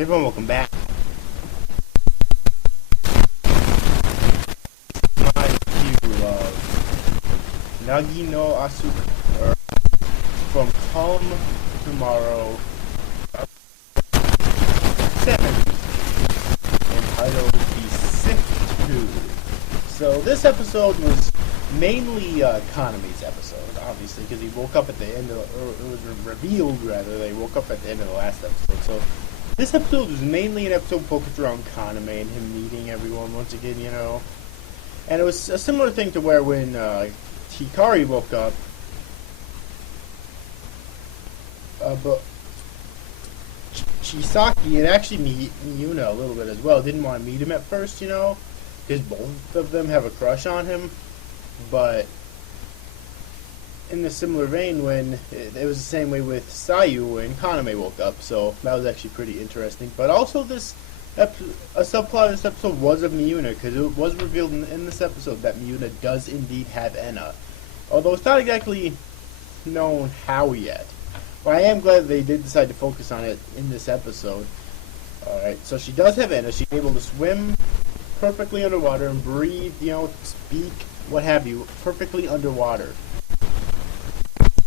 Everyone, welcome back. My review of Nagi no Asuka from Calm Tomorrow 7, entitled The Sift Two. So this episode was mainly Kanami's episode, obviously, because he woke up at the end of, or it was revealed rather, they woke up at the end of the last episode. So this episode was mainly an episode focused around Kaname and him meeting everyone once again, you know. And it was a similar thing to where when Hikari woke up, but Chisaki and actually Miyuna a little bit as well didn't want to meet him at first, you know, because both of them have a crush on him. But in a similar vein, when it was the same way with Sayu when Kaname woke up, so that was actually pretty interesting. But also a subplot of this episode was of Miyuna, because it was revealed in this episode that Miyuna does indeed have Enna, although it's not exactly known how yet. But I am glad they did decide to focus on it in this episode. Alright, so she does have Enna. She's able to swim perfectly underwater and breathe, you know, speak, what have you, perfectly underwater.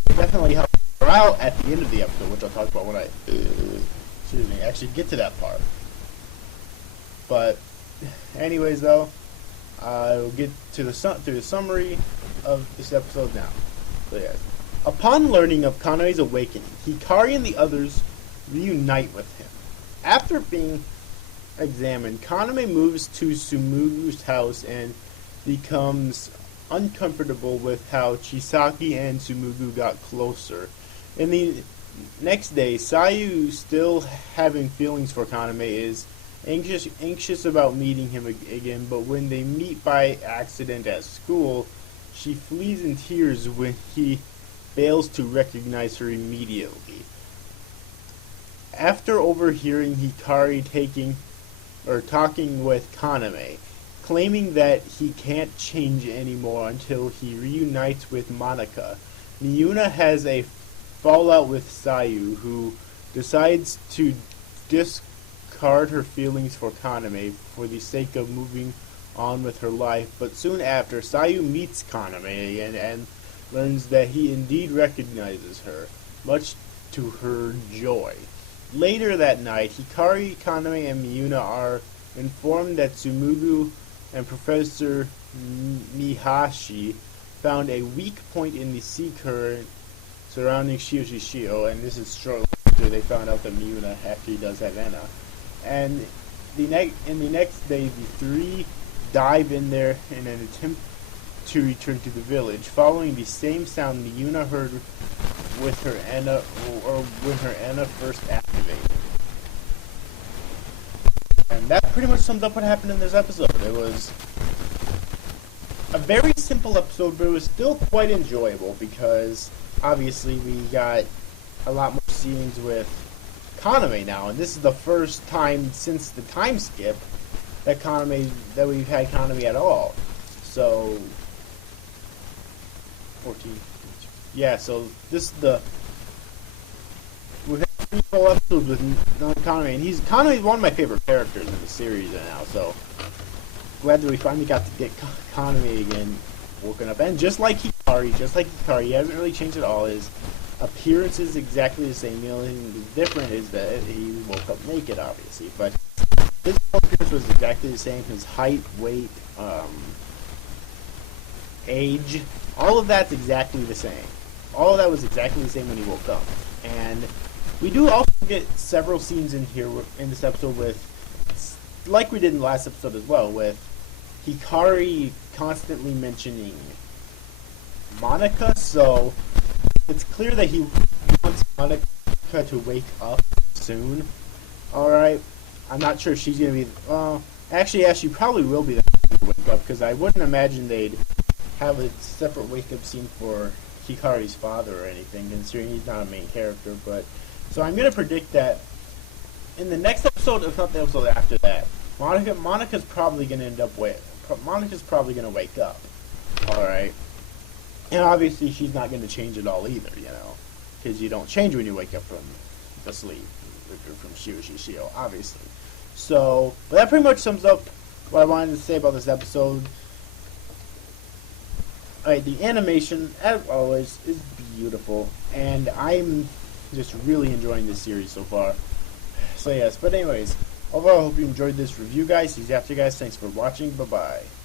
It definitely helped her out at the end of the episode, which I'll talk about when I actually get to that part. But anyways, though, I'll get to the summary of this episode now. So yeah. Upon learning of Kaname's awakening, Hikari and the others reunite with him. After being examined, Kaname moves to Tsumugu's house and becomes uncomfortable with how Chisaki and Tsumugu got closer. In the next day, Sayu, still having feelings for Kaname, is anxious about meeting him again, but when they meet by accident at school, she flees in tears when he fails to recognize her immediately. After overhearing Hikari talking with Kaname, claiming that he can't change anymore until he reunites with Monika, Miyuna has a fallout with Sayu, who decides to discard her feelings for Kaname for the sake of moving on with her life. But soon after, Sayu meets Kaname again and learns that he indeed recognizes her, much to her joy. Later that night, Hikari, Kaname, and Miyuna are informed that Tsumugu and Professor Mihashi found a weak point in the sea current surrounding Shio, and this is shortly after they found out that Miyuna actually does have Enna. And the next day, the three dive in there in an attempt to return to the village, following the same sound Miyuna heard with her Enna, or when her Enna first activated. And that pretty much sums up what happened in this episode. It was a very simple episode, but it was still quite enjoyable because obviously we got a lot more scenes with Kaname now, and this is the first time since the time skip that we've had Kaname at all. So 14. Yeah, so this is we've had 3 full episodes with Kaname, and Kaname's one of my favorite characters in the series now, so glad that we finally got to get Kaname again woken up. And just like Hikari, he hasn't really changed at all. His appearance is exactly the same. The only thing that's different is that he woke up naked, obviously, but his appearance was exactly the same. His height, weight, age, all of that's exactly the same. All of that was exactly the same when he woke up. And we do also get several scenes in here in this episode with, like we did in the last episode as well, with Hikari constantly mentioning Monika, so it's clear that he wants Monika to wake up soon. Alright, I'm not sure if she's going to be, actually, yeah, she probably will be the one to wake up, because I wouldn't imagine they'd have a separate wake-up scene for Hikari's father or anything, considering he's not a main character. But so I'm gonna predict that in the next episode, if not the episode after that, Monika's probably gonna Monika's probably gonna wake up. All right, and obviously she's not gonna change at all either, you know, because you don't change when you wake up from the sleep. Riku from Shio Shishio, obviously. So, but that pretty much sums up what I wanted to say about this episode. Alright, the animation, as always, is beautiful, and I'm just really enjoying this series so far. So yes, but anyways, overall I hope you enjoyed this review, guys. See you after, guys. Thanks for watching. Bye-bye.